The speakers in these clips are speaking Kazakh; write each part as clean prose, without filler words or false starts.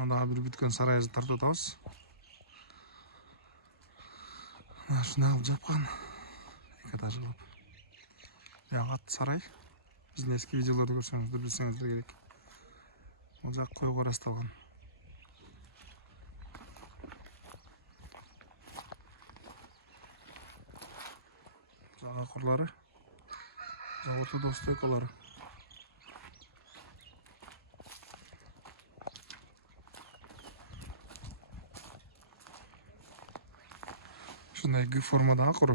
Дағы бір бүткен сарайымызды тартып атабыз. Шуны алып жапқан. Екі этажы қылып. Яғы атты сарай. Біздің ескі видеоларды көрсеңіздер білсеңіздер керек. Ол жақ қойға расталған. Жаңа құрлары. Жаңа ортодокс стойкалары. Шындай Г формадағы құры.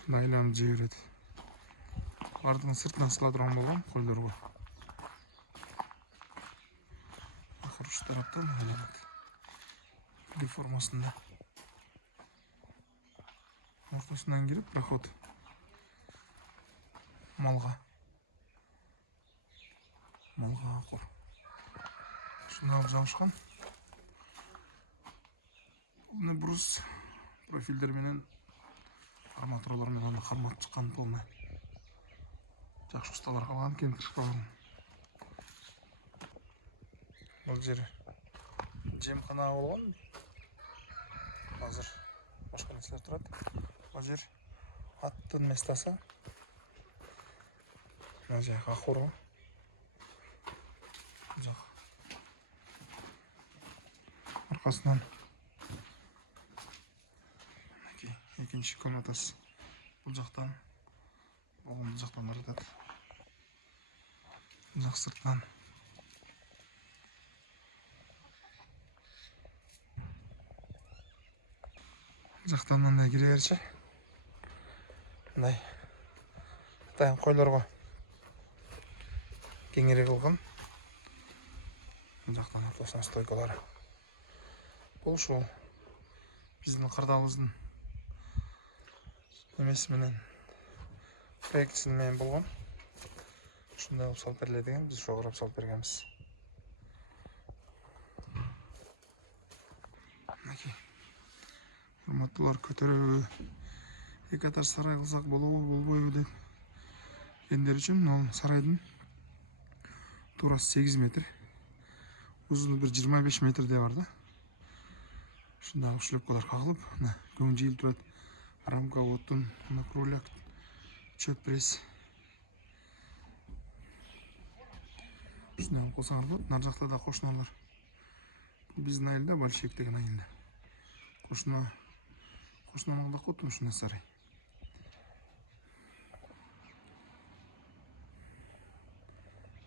Шындай айланып жібереді. Артының сыртынан сыла тұрған болған қойларға. Ақыр үш тараптан айланады. Г формасында. Ортасынан келіп проход. Малға құр. Шыны алып жауышқан. Бұны брус профильдерменен арматуралармен қарматып шыққан полный. Жақсы ұсталар қалған, кемтіріп қалған. Бұл жері жемхана болған. Қазір башқа нәрселер тұрады. Бұл жер аттың местасы. Мына жақ ақорға. Бұл жақ арқасынан екінші комнатасы. Бұл жақтан артады. Бұл жақ сырттан. Жақтан мындай кірерші. Мындай тайын қойларға кеңірек қылған. Жақтан ортасынан стойкалары. Бұл шол біздің қырдауыздың немесіменен проектісімен болған. Шындай олып салып беріледіген, біз жоғырап салып бергенбіз. Форматтылар көтеру екі этаж сарай қылсақ болбойбу деп ендер үшін ол сарайдың турасы 8 метр, ұзыны бір 25 метрде барды. Шындағы шлепкалар қағылып, көң жейіл тұрады. Рамка, отын, кругляк, чөп пресс. Шындағы қосаңар болады. Нар жақта да қошыналар. Біздің айылда большевик деген айылда. Қошынамағында қоттым шына сарай.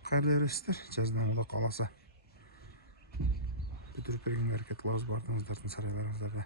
Қайырлы ересіздер, жаздан бұла қаласа. Бүтіріп берген әрекет қыларыз бардыңыздардың сарайларыңыздарда.